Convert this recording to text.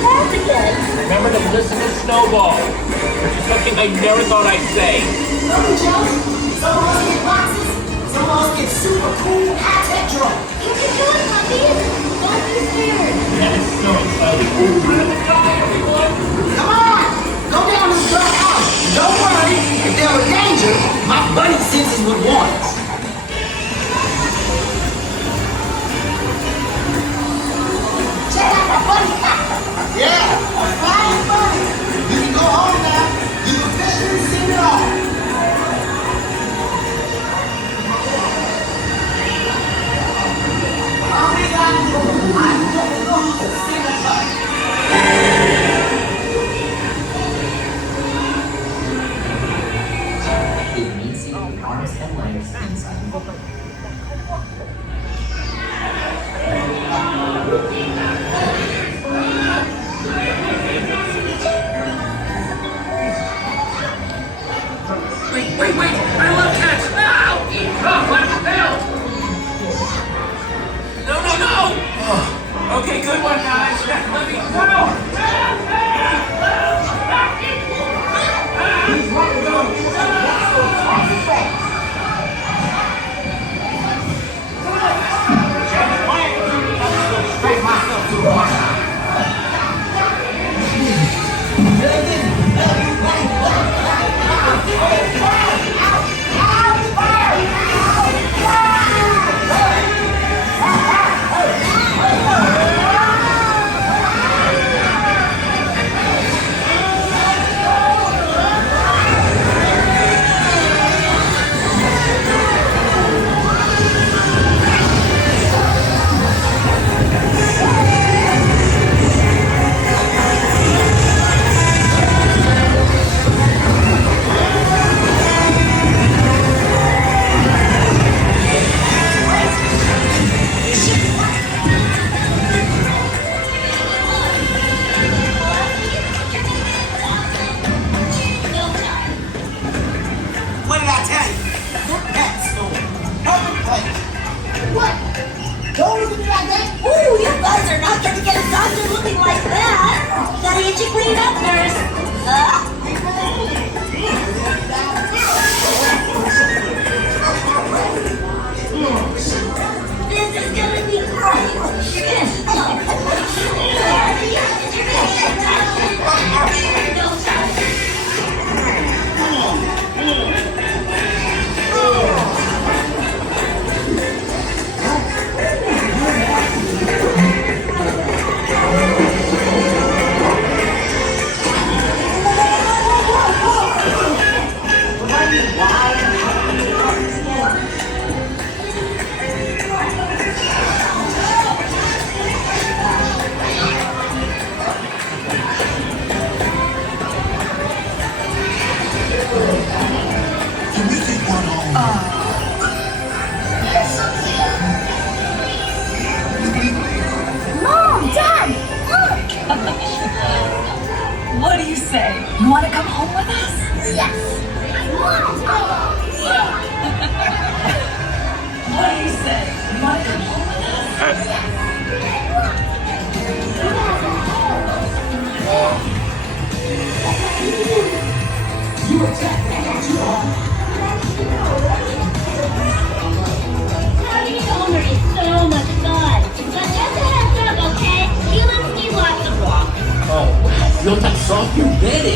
hat again. Remember to listen to Snowball, which is something I never thought I'd say. Some jokes, some of us get boxes, some of us get super cool high-tech drunk. You can do it, puppies. Don't be scared. That is so exciting. Come on, go down this dark house. Don't worry, if there was danger, my bunny senses would warn us. Check out the bunny cop. Yeah, a flying bunny. You can go home now. You've officially seen it all. All we gotta do, I don't know to sing a song. It means the arms and legs inside the book. Wait! I love cats! No! Oh, what the hell? No! Okay, good one, guys. Let me go! Straight myself to the water. What did I tell you? Good pet store. Perfect place. What? Don't look at me like that. Ooh, you guys are not going to get a doctor looking like that. Gotta get you cleaned up, nurse. This is gonna be great. No time. Can we take one home? Mom, Dad, look. What do you say? You want to come home with us? Yes. Mom. Yeah. What do you say? You want to come home with us? You attacked me, don't you? Having an owner is so much fun. But just a heads up, okay? Humans need lots of walk. Oh, feels like soft and bedded.